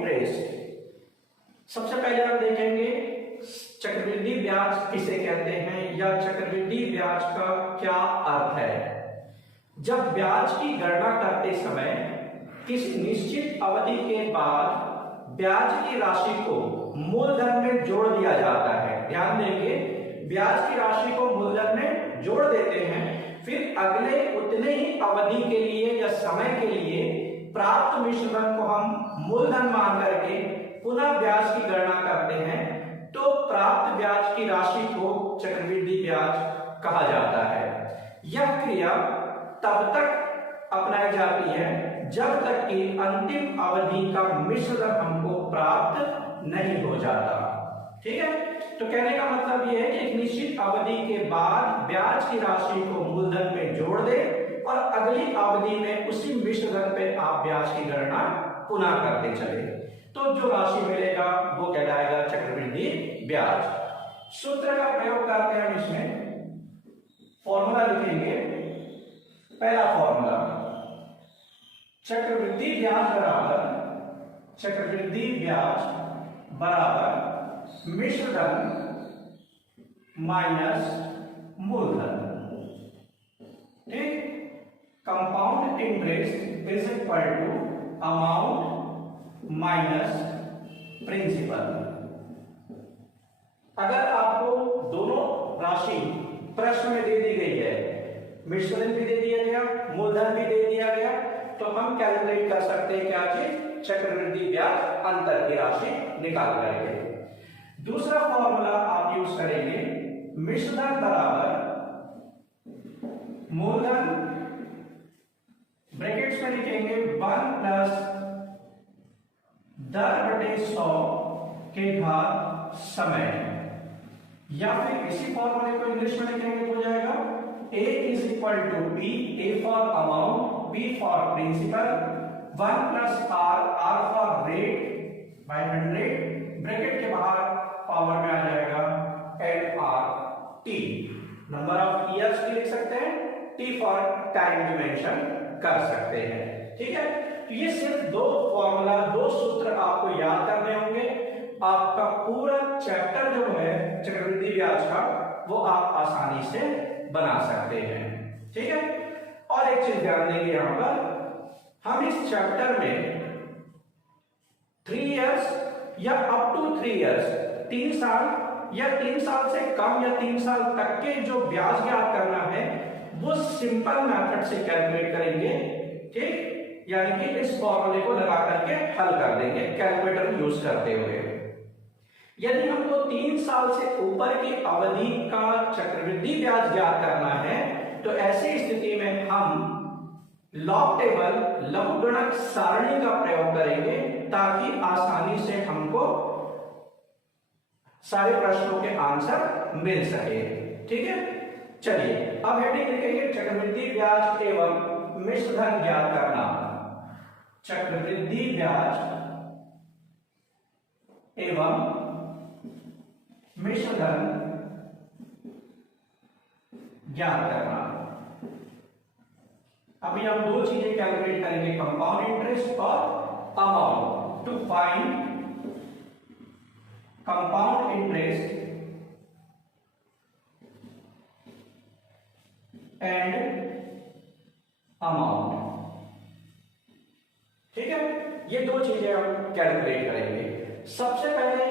Interest. सबसे पहले हम देखेंगे चक्रवृद्धि ब्याज किसे कहते हैं या चक्रवृद्धि ब्याज का क्या अर्थ है। जब ब्याज की गणना करते समय किसी निश्चित अवधि के बाद ब्याज की राशि को मूलधन में जोड़ दिया जाता है। ध्यान देंगे, ब्याज की राशि को मूलधन में जोड़ देते हैं, फिर अगले उतने ही अवधि के लिए या समय के लिए प्राप्त मिश्रण को हम मूलधन मान करके पुनः ब्याज की गणना करते हैं, तो प्राप्त ब्याज की राशि को चक्रवृद्धि ब्याज कहा जाता है। यह क्रिया तब तक अपनाई जाती है जब तक कि अंतिम अवधि का मिश्रण हमको प्राप्त नहीं हो जाता। ठीक है, तो कहने का मतलब यह है कि एक निश्चित अवधि के बाद ब्याज की राशि को मूलधन में जोड़ दे और अगली अवधि में उसी मिश्रण पे आप ब्याज की गणना पुनः करते चले, तो जो राशि मिलेगा वो कहलाएगा चक्रवृद्धि ब्याज। सूत्र का प्रयोग करते हैं हम इसमें, फॉर्मूला लिखेंगे। पहला फॉर्मूला, चक्रवृद्धि ब्याज बराबर मिश्रधन माइनस मूलधन। ठीक, compound interest is equal to amount minus principal. अगर आपको दोनों राशि प्रश्न में दे दी गई है, मिश्रण भी दे दिया गया, मूलधन भी दे दिया गया, तो हम कैलकुलेट कर सकते हैं क्या चीज, चक्रवृद्धि ब्याज अंतर की राशि निकाल करके। दूसरा फॉर्मूला आप यूज करेंगे, मिश्रधन बराबर मूलधन, ब्रैकेट्स में लिखेंगे 1 प्लस 10/100 के घात समय, या फिर इसी फॉर्मूले को इंग्लिश में लिखेंगे तो हो जाएगा A is equal to P, A for amount, P for principal, 1 plus R for rate by 100, bracket के बाहर पावर में आ जाएगा NRT, नंबर ऑफ ईयर्स भी लिख सकते हैं, T फॉर टाइम भी मेंशन कर सकते हैं। ठीक है, तो ये सिर्फ दो फॉर्मूला, दो सूत्र आपको याद करने होंगे। आपका पूरा चैप्टर जो है चक्रवृद्धि ब्याज का वो आप आसानी से बना सकते हैं। ठीक है, और एक चीज ध्यान देंगे, यहां पर हम इस चैप्टर में 3 इयर्स या अप टू 3 इयर्स, 3 साल या 3 साल से कम या 3 साल तक के जो ब्याज ज्ञात करना है वो सिंपल मेथड से कैलकुलेट करेंगे। ठीक, यानी कि इस फॉर्मूले को लगा करके हल कर देंगे कैलकुलेटर यूज करते हुए। यदि हमको 3 साल से ऊपर की अवधि का चक्रवृद्धि ब्याज ज्ञात करना है, तो ऐसी स्थिति में हम लॉग टेबल, लघुगणक सारणी का प्रयोग करेंगे ताकि आसानी से हमको सारे प्रश्नों के आंसर मिल सके। ठीक है, चलिए अब हेडिंग लिखेंगे चक्रवृद्धि ब्याज एवं मिश्रधन ज्ञात करना। चक्रवृद्धि ब्याज एवं मिश्रधन ज्ञात करना। अभी हम दो चीजें कैलकुलेट करेंगे, कंपाउंड इंटरेस्ट और amount. To find compound interest and amount. ठीक है, ये दो चीजें हम कैलकुलेट करेंगे। सबसे पहले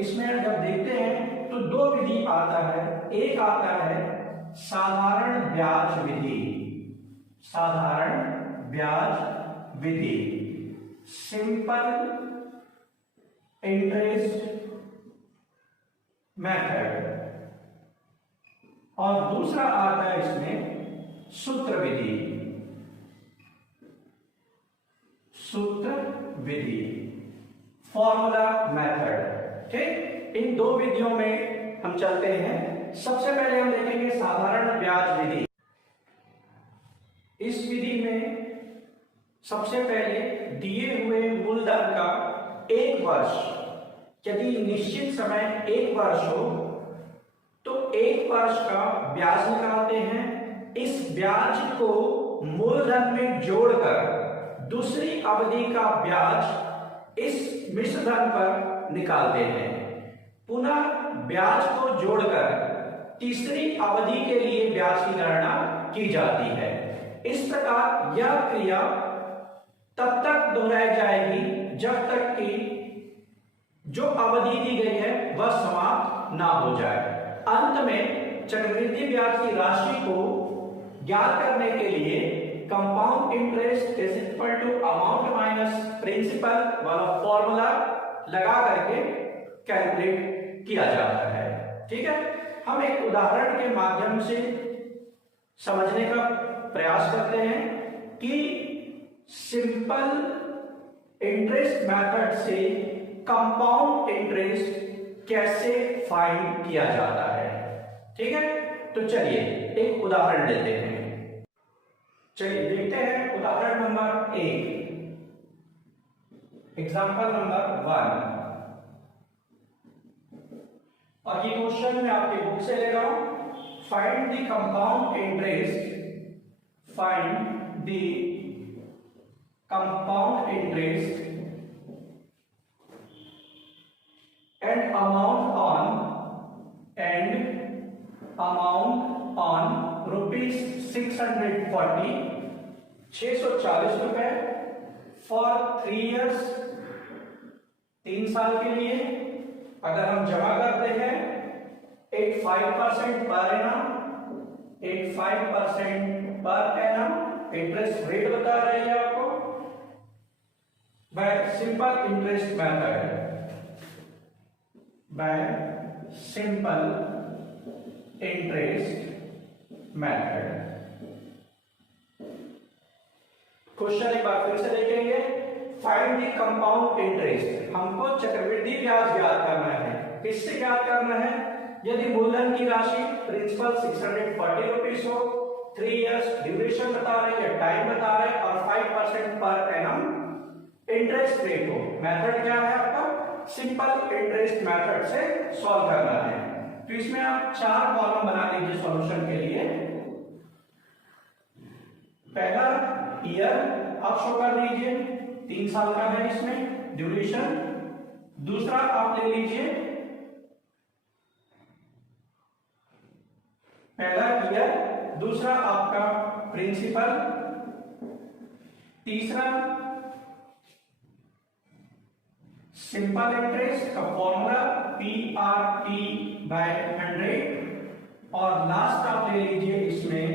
इसमें जब देखते हैं तो दो विधि आता है, एक आता है साधारण ब्याज विधि, साधारण ब्याज विधि, सिंपल इंटरेस्ट मेथड, और दूसरा आता है इसमें सूत्र विधि, सूत्र विधि, फॉर्मूला मेथड। ठीक, इन दो विधियों में हम चलते हैं। सबसे पहले हम देखेंगे साधारण ब्याज विधि। इस विधि में सबसे पहले दिए हुए मूलधन का 1 वर्ष, यदि निश्चित समय 1 वर्ष हो तो 1 वर्ष का ब्याज निकालते हैं। इस ब्याज को मूलधन में जोड़कर दूसरी अवधि का ब्याज इस मिश्र धन पर निकालते हैं। पुनः ब्याज को जोड़कर तीसरी अवधि के लिए ब्याज की गणना की जाती है। इस प्रकार यह क्रिया तब तक दोहराई जाएगी जब तक कि जो अवधि दी गई है वह समाप्त ना हो जाए। अंत में चक्रवृद्धि ब्याज की राशि को ज्ञात करने के लिए compound interest is equal to amount minus principal वाला फॉर्मूला लगा करके कैलकुलेट किया जाता है। ठीक है, हम एक उदाहरण के माध्यम से समझने का प्रयास करते हैं कि सिंपल इंटरेस्ट मेथड से कंपाउंड इंटरेस्ट कैसे फाइंड किया जाता है। ठीक है, तो चलिए एक उदाहरण लेते हैं। चलिए देखते हैं उदाहरण नंबर 1, एग्जांपल नंबर 1। और ये क्वेश्चन मैं आपके बुक से ले रहा हूं। Find the compound interest, find the compound interest and amount on rupees 640 640 रुपए फॉर 3 years 3 साल के लिए। अगर हम जमा करते हैं 85% per annum, 85% per annum interest rate बता रही है आपको bye simple interest method, bye simple interest method. Question एक बार फिर से देखेंगे। फाइंड द कंपाउंड इंटरेस्ट, हमको चक्रवृद्धि ब्याज ज्ञात करना है। किससे ज्ञात करना है? यदि मूलधन की राशि प्रिंसिपल 640 रुपीज हो, 3 years ड्यूरेशन बता रहे हैं, टाइम बता रहे हैं और 5% पर एनम इंटरेस्ट रेट हो। मेथड क्या है आपका? सिंपल इंटरेस्ट मेथड से सॉल्व करना है। तो इसमें आप 4 कॉलम बना लीजिए सॉल्यूशन के लिए। पहला ईयर आप शो कर दीजिए, 3 साल का है इसमें ड्यूरेशन। दूसरा आप ले लीजिए पहला ईयर, दूसरा आपका प्रिंसिपल, तीसरा सिंपल इंटरेस्ट का फॉर्मूला PRT/100 और लास्ट आप ले लीजिए इसमें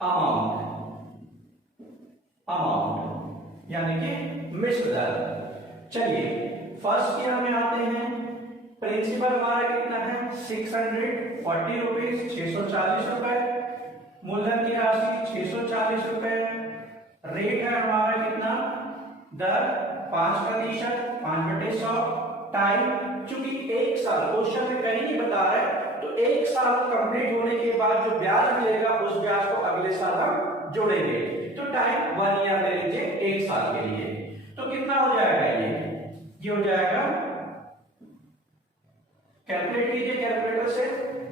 अमाउंट यानी कि मिश्र दर। चलिए फर्स्ट ईयर में आते हैं। प्रिंसिपल हमारा कितना है? 640 रुपीज, 640 रुपए। मूलधन की राशि 640 रुपए। रेट है हमारा कितना? दर 5%, 5/100। टाइम चूंकि 1 साल क्वेश्चन में कहीं नहीं बता रहा है, तो 1 साल कंप्लीट होने के बाद जो ब्याज मिलेगा उस ब्याज को अगले साल हम जोड़ेंगे। तो टाइम 1 ईयर ले लीजिए 1 साल के लिए। तो कितना हो जाएगा? ये हो जाएगा, कैलकुलेट कीजिए कैलकुलेटर से,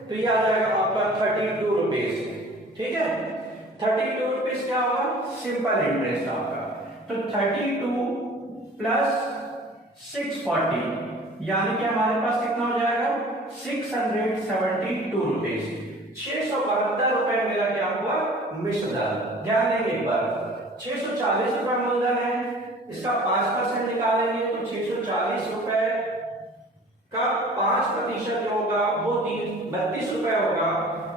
तो ये आ जाएगा आपका 32 रुपीज। ठीक है, 32 रुपीज क्या होगा? सिंपल इंटरेस्ट आपका। तो 32 प्लस 640 यानी कि हमारे पास कितना हो जाएगा? 672 रुपीज। 672 रुपए मेरा क्या हुआ? मिश्र दर। ध्यान देंगे एक बार, 640 रुपए मूलधन है, इसका 5% निकालेंगे तो 640 रुपए का 5% जो होगा वो 32 रुपए होगा।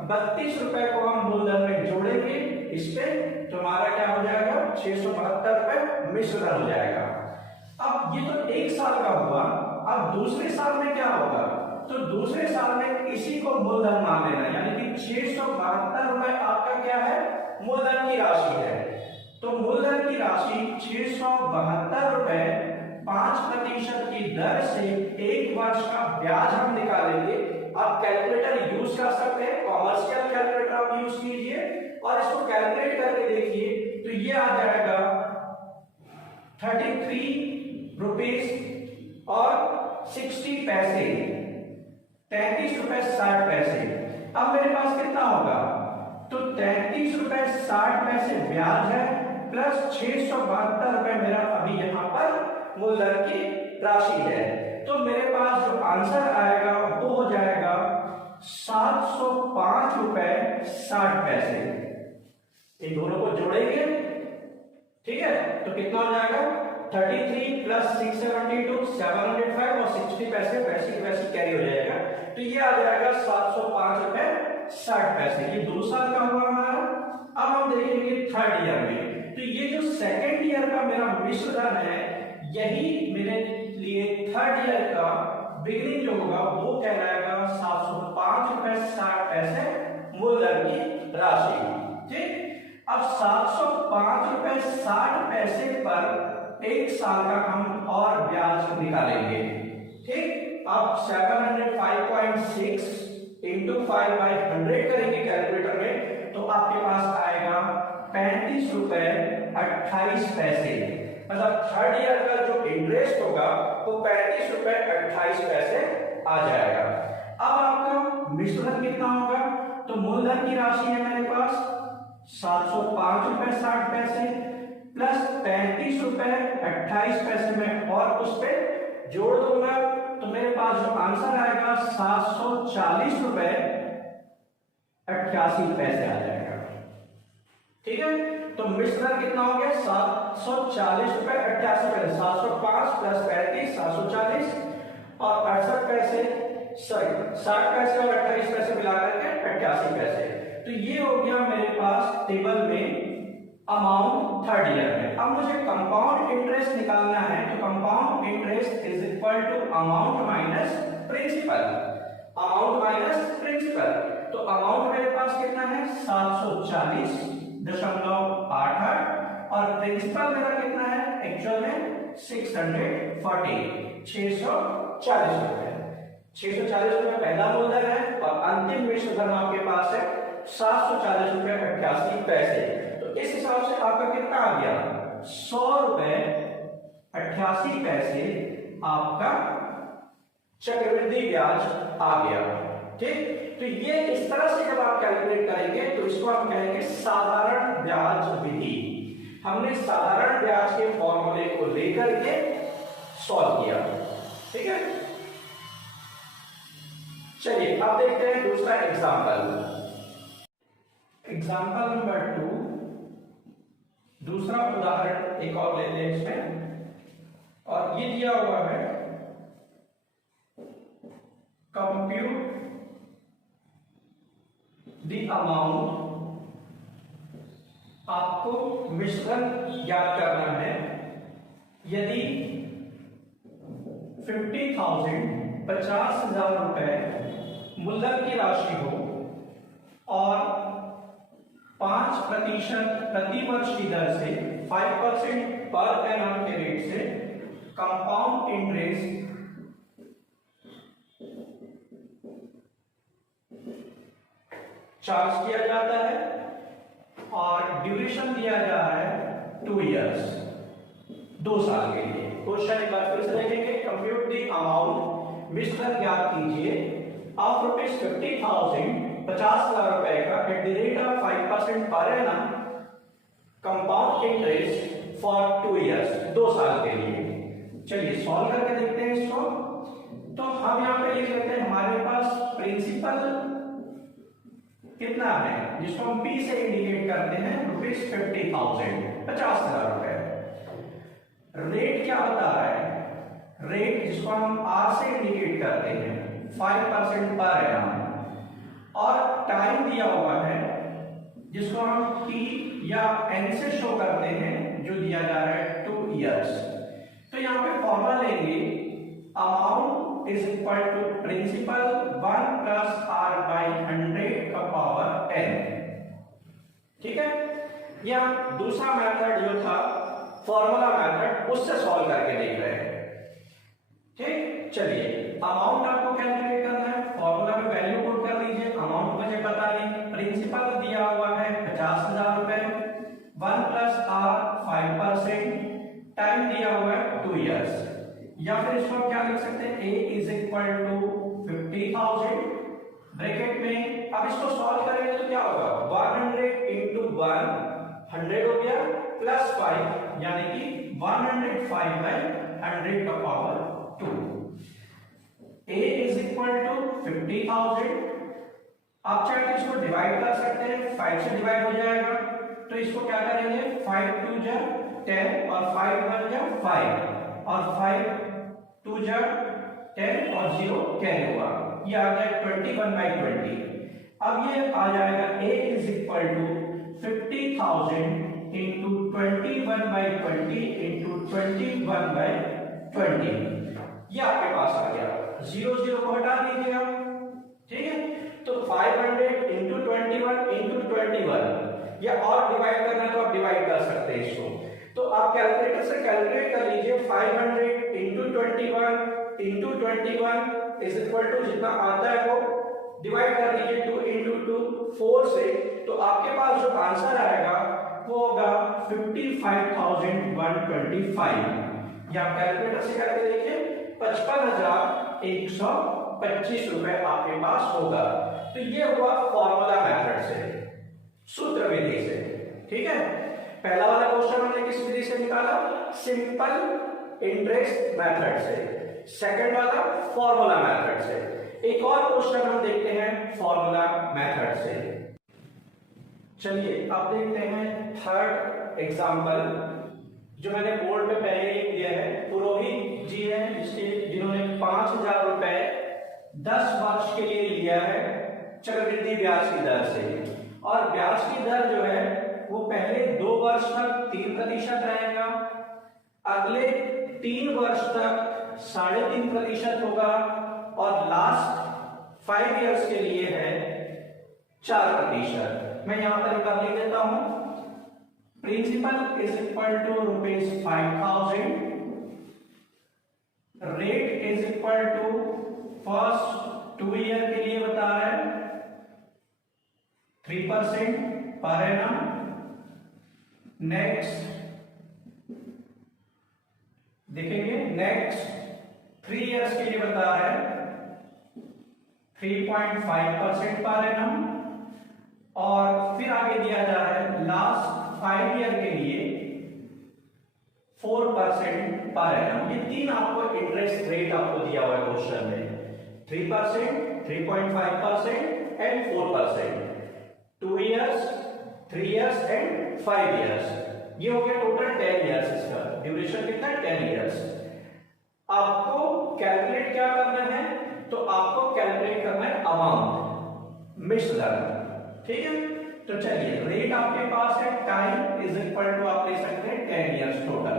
32 रुपए को हम मूलधन में जोड़ेंगे इस पे, तो हमारा क्या हो जाएगा? 672 रुपए मिश्र दर हो जाएगा। अब ये तो 1 साल का हुआ। अब दूसरे साल में क्या होगा? तो दूसरे साल में इसी को मूलधन मान लेना, यानी कि 672 रुपए आपका क्या है? मूलधन की राशि है। तो मूलधन की राशि 672 रुपए 5% की दर से 1 वर्ष का ब्याज हम निकालेंगे। आप कैलकुलेटर यूज कर सकते हैं, कॉमर्शियल कैलकुलेटर आप यूज कीजिए और इसको कैलकुलेट करके देखिए, तो ये आ जाएगा 33 रुपीज और 60 पैसे, 33 रुपए 60 पैसे। अब मेरे पास कितना होगा? तो 33 रुपए 60 पैसे ब्याज है प्लस 672 रुपए मेरा अभी यहां पर मूलधन की राशि है। तो मेरे पास जो आंसर आएगा वो हो जाएगा 705 रुपए 60 पैसे। इन दोनों को जोड़ेंगे, ठीक है, तो कितना हो जाएगा 33 प्लस 672 705 और 60 पैसे वैसे वैसे कैरी हो जाएगा। तो ये आ जाएगा 705 रुपए 60 पैसे। ये 2 साल का हुआ हमारा। अब हम देखेंगे थर्ड ईयर में। तो ये जो सेकेंड ईयर का मेरा मिश्रण है, यही मेरे लिए थर्ड ईयर का बिगिनिंग जो होगा वो कहलाएगा 705 रुपए 60 पैसे मूलधन की राशि। ठीक, अब 705 रुपए 60 पैसे पर एक साल का हम और ब्याज निकालेंगे। ठीक, अब 705.6 इंटू 5/100 करेंगे कैलकुलेटर में, तो आपके पास आएगा 35 रुपए 28 पैसे। मतलब थर्ड ईयर का जो इंटरेस्ट होगा वो 35 रुपए 28 पैसे आ जाएगा। अब आपका मिश्रण कितना होगा? तो मूलधन की राशि है मेरे पास 705 रुपए 60 पैसे प्लस 35 रुपए 28 पैसे में और उस पर जोड़ दूंगा, तो मेरे पास जो आंसर आएगा 740 रुपए 88 पैसे आ जाएगा। ठीक है, तो मिश्रण कितना हो गया 740 रुपए 88 पैसे। 705 प्लस 35 740 और 68 पैसे, सॉरी 60 पैसे और 28 पैसे मिलाकर के 88 पैसे। तो ये हो गया मेरे पास टेबल में अमाउंट थर्ड ईयर में। अब मुझे कंपाउंड इंटरेस्ट निकालना है, तो compound interest is equal to amount minus principal. Amount minus principal, तो अमाउंट मेरे पास कितना है 740.88 और प्रिंसिपल मेरा कितना है एक्चुअल में 640 रुपए। 640 रुपए पहला मूलधन है और अंतिम मिश्रण आपके पास है 740 रुपए 88 पैसे। तो इस हिसाब से आपका कितना आ गया 100 रुपए 88 पैसे आपका चक्रवृद्धि ब्याज आ गया। ठीक, तो ये इस तरह से जब आप कैलकुलेट करेंगे तो इसको हम कहेंगे साधारण ब्याज विधि। हमने साधारण ब्याज के फॉर्मूले को लेकर के सॉल्व किया। ठीक है, चलिए अब देखते हैं दूसरा एग्जांपल। एग्जांपल नंबर 2, दूसरा उदाहरण एक और लेते हैं इसमें, और ये दिया हुआ है कंप्यूट द अमाउंट। आपको मिश्रण ज्ञात करना है। यदि 50,000 रुपए मूलधन की राशि हो और 5% प्रति वर्ष की दर से 5% पर एनम के रेट से कंपाउंड इंटरेस्ट चार्ज किया जाता है और ड्यूरेशन दिया जा रहा है 2 इयर्स, 2 साल के लिए। क्वेश्चन एक बार फिर से देखेंगे। कंप्यूट द अमाउंट, मिश्रण ज्ञात कीजिए ऑफ रुपीज 50,000 50,000 रुपए का at the rate of 5% per annum compound interest for 2 years, 2 साल के लिए। चलिए सॉल्व करके देखते हैं इसको। तो हम यहाँ पे लिख लेते हैं हमारे पास प्रिंसिपल कितना है जिसको हम P से इंडिकेट करते हैं रुपीज 50,000 50,000 रुपए। रेट क्या बता रहा है? रेट जिसको हम R से इंडिकेट करते हैं 5% पर एनम और टाइम दिया हुआ है जिसको हम T या N से शो करते हैं जो दिया जा रहा है 2 इयर्स। तो यहाँ पे फॉर्मूला लेंगे amount is equal to principal 1 plus R by 100 का पावर n। ठीक है, या दूसरा मेथड जो था फॉर्मूला मेथड उससे सॉल्व करके देख रहे हैं। ठीक, चलिए अमाउंट आपको कैलकुलेट करना है, फॉर्मूला में वैल्यू पुट कर लीजिए। अमाउंट मुझे पता नहीं, प्रिंसिपल दिया हुआ है 50,000 रुपए, 1 प्लस R 5%, टाइम दिया हुआ है 2 इयर्स। या फिर इसको क्या लिख सकते हैं A is equal to 50,000 bracket में। अब इसको सॉल्व करेंगे तो क्या होगा 100 इंटू 1 100 हो गया प्लस 5 यानी कि 105/100 100 का power 2। a is equal to 50,000। आप चाहे तो इसको डिवाइड कर सकते हैं, 5 से डिवाइड हो जाएगा, तो इसको क्या करेंगे, 5 2 जा 10 और 5 1 जा 5 और 5 2 जा 10 और 0 10 हुआ, ये आ गया 21/20। अब ये आ जाएगा a is equal to 50,000 into 21/20 into 21/20, ये आपके पास आ गया। 0 0 को हटा दीजिएगा, ठीक है। तो 500 इंटू 21 इंटू 21, या और डिवाइड करना तो आप डिवाइड कर सकते हैं इसको। तो आप कैलकुलेटर से कैलकुलेट कर लीजिए, 500 into 21 into 21 is equal to जितना आता है वो डिवाइड कर लीजिए 2 इंटू 2 4 से, तो आपके पास जो आंसर आएगा वो होगा 55,125। या आप कैलकुलेटर से करके देखिए 55,125 रुपए आपके पास होगा। तो ये हुआ फॉर्मूला मेथड से, सूत्र विधि से, ठीक है। पहला वाला क्वेश्चन हमने किस विधि से निकाला, सिंपल इंटरेस्ट मेथड से। सेकंड वाला फॉर्मूला मेथड से। एक और क्वेश्चन हम देखते हैं फॉर्मूला मेथड से। चलिए अब देखते हैं थर्ड एग्जांपल, जो मैंने बोर्ड पे पहले ही दिया है। पुरोहित जी हैं जिन्होंने 5,000 रुपए 10 वर्ष के लिए लिया है चक्रवृद्धि ब्याज की दर से, और ब्याज की दर जो है वो पहले 2 वर्ष तक 3% रहेगा, अगले 3 वर्ष तक 3.5% होगा, और लास्ट 5 इयर्स के लिए है 4%। मैं यहां पर एक लिख देता हूं, principal is equal to ₹5,000, rate is equal to first 2 year के लिए बता रहा है 3% पर एनम, नेक्स्ट देखेंगे नेक्स्ट 3 इयर्स के लिए बता रहा है 3.5% पर एनम, और फिर आगे दिया जा रहा है लास्ट 5 ईयर के लिए 4% पर एनम। ये 3 आपको इंटरेस्ट रेट आपको दिया हुआ है क्वेश्चन में, 3%, 3.5% and 4%, 2 years, 3 years and 5 years. ये हो गया टोटल 10 इयर्स, इसका ड्यूरेशन कितना है 10 इयर्स। आपको कैलकुलेट क्या करना है, तो आपको कैलकुलेट करना है अमाउंट, मिश्र दर, ठीक है। तो चलिए रेट आपके पास है, टाइम इज इक्वल टू आप ले सकते हैं 10 इयर्स टोटल।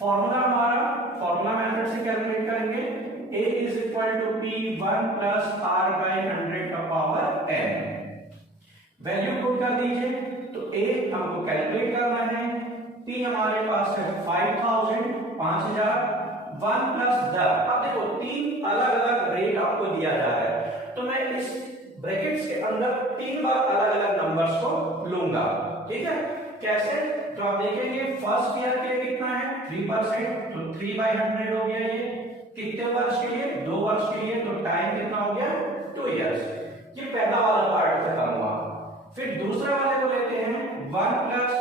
फॉर्मूला हमारा फॉर्मूला मेथड से कैलकुलेट करेंगे, a is equal to p1 plus r by 100 का पावर n। वैल्यू पुट कर दीजिए, तो a हमको कैलकुलेट करना है, p हमारे पास है 5,000 5,000, 1 प्लस दर। अब देखो 3 अलग अलग रेट आपको दिया जा रहा है, तो मैं इस ब्रैकेट्स के अंदर 3 बार अलग अलग नंबर्स को लूंगा, ठीक है। कैसे, तो आप देखेंगे फर्स्ट ईयर के लिए कितना है 3%, तो 3/100 हो गया। ये कितने वर्ष के लिए, 2 वर्ष के लिए, तो टाइम कितना हो गया 2 इयर्स। ये पहला वाला पार्ट खत्म हुआ। फिर दूसरे वाले को लेते हैं, 1 प्लस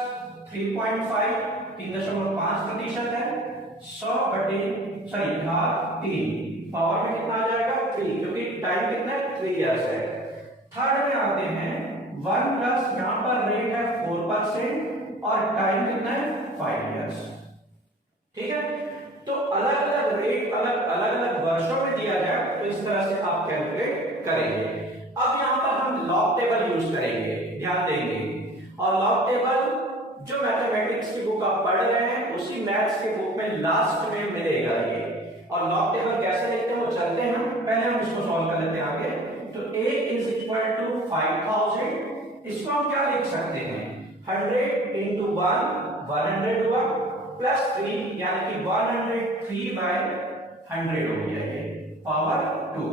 3.5 3.5% है, 3 पावर में कितना आ जाएगा 3, क्योंकि टाइम कितना है 3 इयर्स है। थर्ड में आते हैं, 1 प्लस यहां पर रेट है 4% और टाइम कितना है 5 इयर्स, ठीक है। तो अलग अलग रेट अलग अलग वर्षों में दिया जाए, तो इस तरह से आप कैलकुलेट करेंगे। अब यहां पर हम लॉग टेबल यूज करेंगे, ध्यान देंगे। और लॉग टेबल जो मैथमेटिक्स की बुक आप पढ़ रहे हैं उसी मैथ्स की बुक में लास्ट में मिलेगा ये। और लॉग टेबल कैसे लिखते हैं वो चलते हैं, पहले हम उसको सॉल्व कर लेते हैं आगे। तो a इज इक्वल टू 5,000, इसको हम क्या लिख सकते हैं, 100 इंटू 100 हुआ, प्लस 3 यानी कि 103/100 हो गया ये पावर 2।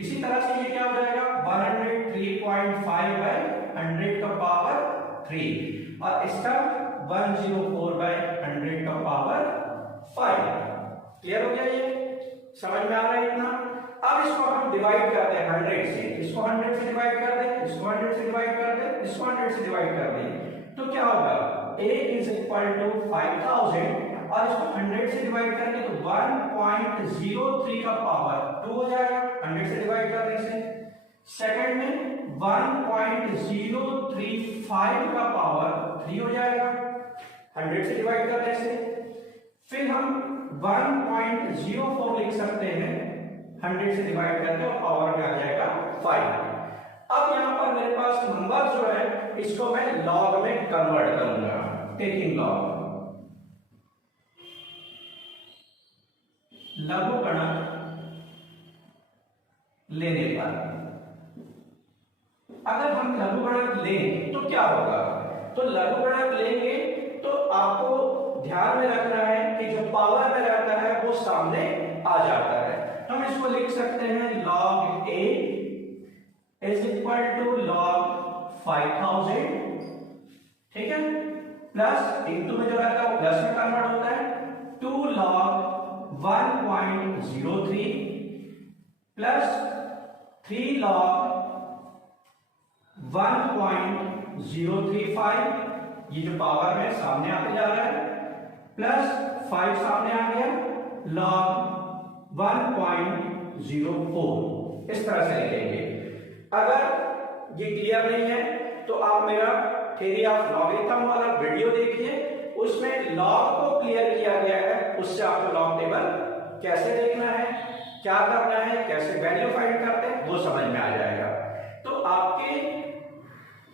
इसी तरह से ये क्या हो जाएगा 103.5/100 का पावर 3, और इसका 104/100 का पावर 5। क्लियर हो गया, ये समझ में आ रहा है इतना। अब इसको हम डिवाइड करते हैं 100 से, इसको 100 से डिवाइड कर दें, इसको 100 से डिवाइड कर दें, इसको 100 से डिवाइड कर दें, तो क्या होगा a इज इक्वल टू 5,000 और इसको 100 से डिवाइड करेंगे तो 1.03 का पावर 2 हो जाएगा 100 से डिवाइड करने से। सेकंड में 1.035 का पावर 3 हो जाएगा 100 से डिवाइड करने से। फिर हम 1.04 लिख सकते हैं 100 से डिवाइड करके और पावर में आ जाएगा 5। अब यहां पर मेरे पास नंबर जो है इसको मैं लॉग में कन्वर्ट करूंगा, टेकिंग लॉग। लघुगणक लेने पर अगर हम लघुगणक लें तो क्या होगा, तो लघुगणक लेंगे तो आपको ध्यान में रखना है कि जो पावर में रहता है वो सामने आ जाता है। तो हम इसको लिख सकते हैं log a is equal to log 5000, ठीक है, प्लस इंटू में जो रहता है वो प्लस में कन्वर्ट होता है 2 log 1.03 प्लस 3 log 1.035, ये जो पावर में सामने आते जा रहा है, प्लस 5 सामने आ गया log 1.04। इस तरह से लिखेंगे। अगर ये क्लियर नहीं है तो आप मेरा थ्योरी ऑफ लॉगरिथम वाला वीडियो देखिए, उसमें लॉग को क्लियर किया गया है, उससे आपको लॉग टेबल कैसे देखना है, क्या करना है, कैसे वैल्यू फाइंड करते हैं वो समझ में आ जाएगा। तो आपके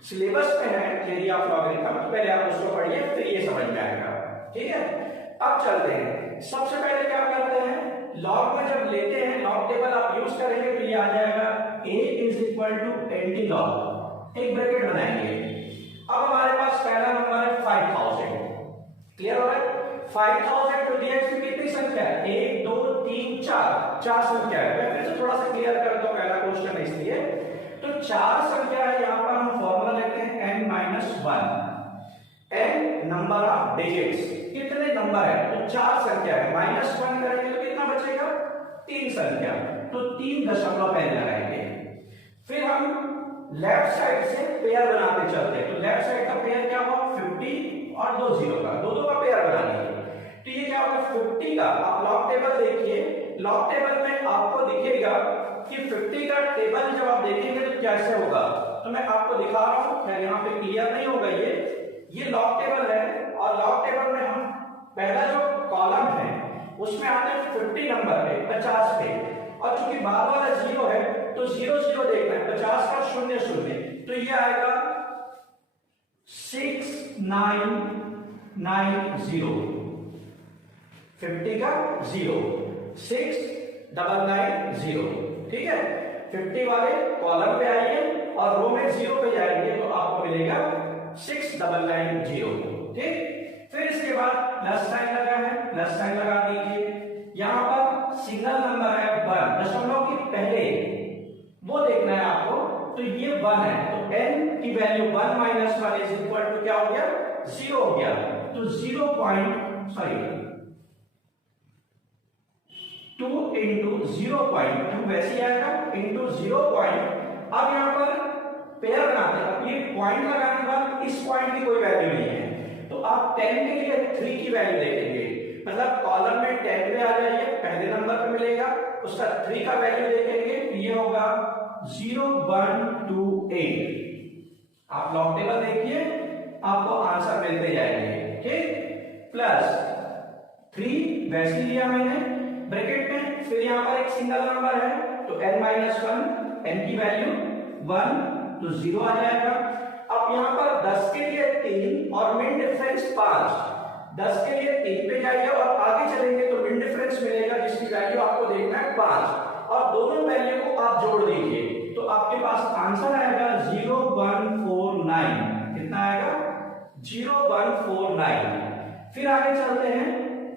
सिलेबस में है थ्योरी ऑफ लॉगरिथम, तो पहले आप उसको पढ़िए फिर ये समझ में आएगा, ठीक है। अब चलते हैं, सबसे पहले क्या करते हैं, लॉग में जब लेते हैं लॉग टेबल आप यूज करेंगे तो ये आ जाएगा a is equal to antilog, एक ब्रैकेट बनाएंगे। अब हमारे पास पहला नंबर है 5000, क्लियर हो रहा है। 5000 टू दी एक्स में कितनी संख्या है, 1 2 3 4, 4 संख्या है। मैं फिर से थोड़ा सा क्लियर कर दूं पहला क्वेश्चन है इसलिए। तो 4 संख्या है, यहां पर हम फॉर्मूला लेते हैं n - 1, n number of digits, कितने नंबर है तो 4 संख्या है, -1 करेंगे तो कितना बचेगा 3 संख्या, तो 3 दशमलव पहले लगाएंगे। फिर हम लेफ्ट साइड से पेयर बनाते चलते हैं, तो लेफ्ट साइड का पेयर क्या हुआ 50 और 2 0 का, दो का पेयर बना लीजिए। तो ये क्या होगा 50 का, आप लॉग टेबल देखिए, लॉग टेबल में आपको दिखेगा कि 50 का टेबल जब आप देखेंगे तो कैसे होगा, तो मैं आपको दिखा रहा हूं, खैर यहाँ पे क्लियर नहीं होगा, ये लॉग टेबल है और लॉग टेबल में हम पहला जो कॉलम है उसमें आते हैं 50 नंबर पे 50 पे, और चूंकि बाद वाला 0 है तो 0 0 देखना है, 50 का 0 0, तो ये आएगा 6990, 50 का 0 6990, ठीक है। 50 वाले कॉलम पे आइए और रो में 0 पे जाएंगे तो आपको मिलेगा 6990, ठीक। फिर इसके बाद प्लस साइन लगा है, प्लस साइन लगा दीजिए। यहां पर सिंगल नंबर है 1, दशमलव के पहले वो देखना है आपको, तो ये 1 है, तो n की वैल्यू 1 - 1 इज इक्वल टू क्या हो गया 0 हो गया, तो 2 इंटू 0.2 वैसे आएगा इंटू 0. अब यहां पर पेयर बनाते हैं, ये पॉइंट लगाने के बाद इस पॉइंट की कोई वैल्यू नहीं है, तो आप 10 के लिए 3 की वैल्यू देखेंगे, मतलब कॉलम में 10 पे आ जाइए, पहले नंबर पे मिलेगा, उसका 3 का वैल्यू देखेंगे, ये होगा 0128। आप लॉग टेबल देखिए आपको आंसर मिलते जाएंगे, ठीक। प्लस 3 वैसे लिया मैंने ब्रैकेट में, फिर यहां पर एक सिंगल नंबर है तो n - 1, n की वैल्यू 1 तो 0 आ जाएगा। अब यहां पर 10 के लिए 3 और मिन डिफरेंस 5, 10 के लिए 3 पे जाइए और आगे चलेंगे तो मिन डिफरेंस मिलेगा जिसकी वैल्यू आपको देखना है 5, और दोनों वैल्यू को आप जोड़ दीजिए तो आपके पास आंसर आएगा 0149, कितना आएगा 0149। फिर आगे चलते हैं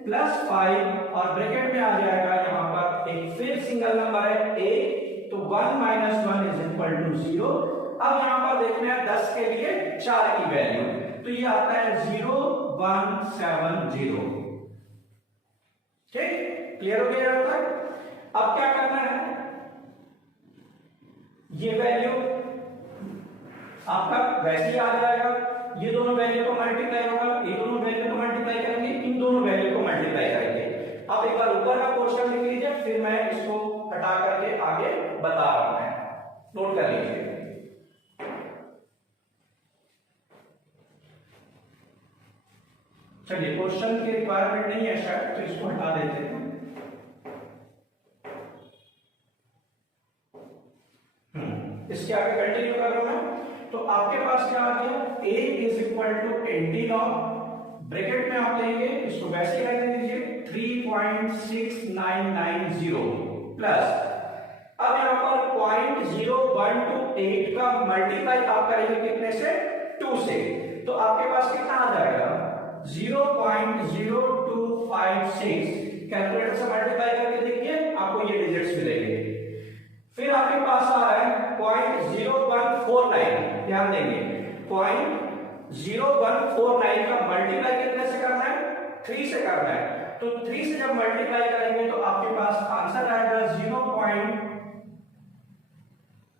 +5 और ब्रैकेट में आ जाएगा यहां पर एक फिर सिंगल नंबर है 1, तो 1 - 1 इज इक्वल टू 0। अब यहां पर देखना है 10 के लिए 4 की वैल्यू, तो ये आता है 0170, ठीक, क्लियर हो गया यहाँ तक। अब क्या करना है, ये वैल्यू आपका वैसे ही आ जाएगा, ये दोनों वैल्यू को मल्टीप्लाई होगा, ये दोनों वैल्यू को मल्टीप्लाई करेंगे, इन दोनों वैल्यू को मल्टीप्लाई करेंगे। अब एक बार ऊपर का क्वेश्चन लिख लीजिए, फिर मैं इसको हटा करके आगे बता रहा हूं, मैं नोट कर लीजिए। चलिए, क्वेश्चन की रिक्वायरमेंट नहीं है शायद, तो इसको हटा देते हैं। इसके आगे कंटिन्यू कर रहा हूं मैं। तो आपके पास क्या आ गया, a is equal to antilog, bracket में आप लेंगे, इसको वैसे ही रहने दीजिए, 3.6990 प्लस, अब यहां पर 0.0128 का मल्टीप्लाई आप करेंगे कितने से, 2 से, तो आपके पास कितना आ जाएगा, 0.0256। कैलकुलेटर से मल्टीप्लाई करके देखिए, आपको ये डिजिट्स मिलेंगे। फिर आपके पास आ रहा है 0.0149, ध्यान देंगे, 0.0149 का मल्टीप्लाई कितने से करना है, 3 से करना है, तो 3 से जब मल्टीप्लाई करेंगे तो आपके पास आंसर आएगा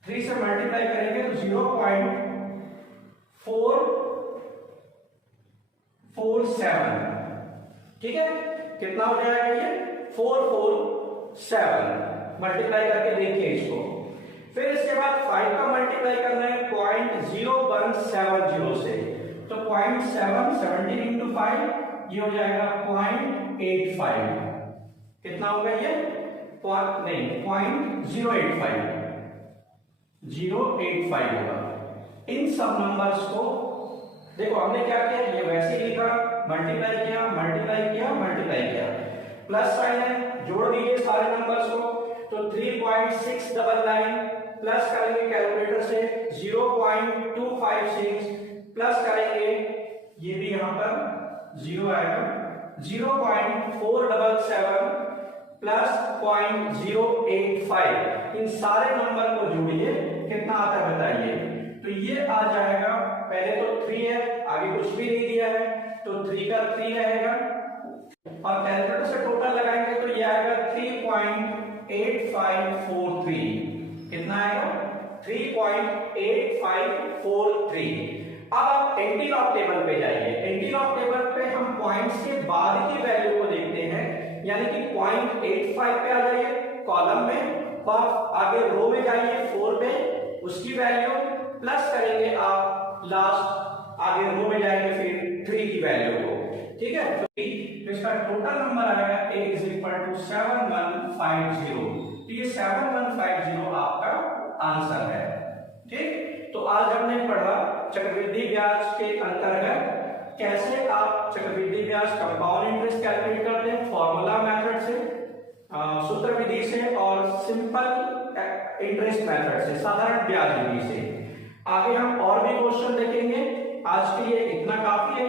3 से मल्टीप्लाई करेंगे तो 0.447, ठीक है, कितना हो जाएगा ये, 447, मल्टीप्लाई करके देखिए इसको। फिर इसके बाद 5 का मल्टीप्लाई करना है 0.0170 से, तो 0.7 इंटू 5 ये हो जाएगा 0.85, कितना होगा ये, 0.085 होगा। इन सब नंबर्स को देखो, हमने क्या किया, ये वैसे ही लिखा, मल्टीप्लाई किया, मल्टीप्लाई किया, मल्टीप्लाई किया, प्लस साइन है, जोड़ दीजिए सारे नंबर्स को, तो 3.699 प्लस करेंगे कैलकुलेटर से 0.256 प्लस करेंगे, ये भी यहां पर 0 आएगा, 0.477 प्लस 0.085, इन सारे नंबर को जोड़िए, कितना आता है बताइए, तो ये आ जाएगा, पहले तो 3 है, आगे कुछ भी नहीं दिया है, तो 3 का 3 रहेगा, और कैलकुलेटर से टोटल लगाएंगे तो ये आएगा 3.8543, कितना आएगा, 3.8543। अब आप एंटी लॉग टेबल पे जाइए, एंटी लॉग टेबल पे हम पॉइंट्स के बाद की वैल्यू को देखते हैं, यानी कि 0.85 पे आ जाइए कॉलम में, और आगे रो में जाइए 4 पे, उसकी वैल्यू प्लस करेंगे आप लास्ट, आगे रो में जाएंगे फिर 3 की वैल्यू को, ठीक है, तो इसका टोटल नंबर आएगा a इज इक्वल टू 7150, तो ये 7150 आपका आंसर है, ठीक। तो आज हमने पढ़ा चक्रवृद्धि ब्याज के अंतर्गत कैसे आप चक्रवृद्धि ब्याज कंपाउंड इंटरेस्ट कैलकुलेट करते हैं, फॉर्मूला मेथड से, सूत्र विधि से, और सिंपल इंटरेस्ट मेथड से, साधारण ब्याज विधि से। आगे हम और भी क्वेश्चन देखेंगे, आज के लिए इतना काफी है।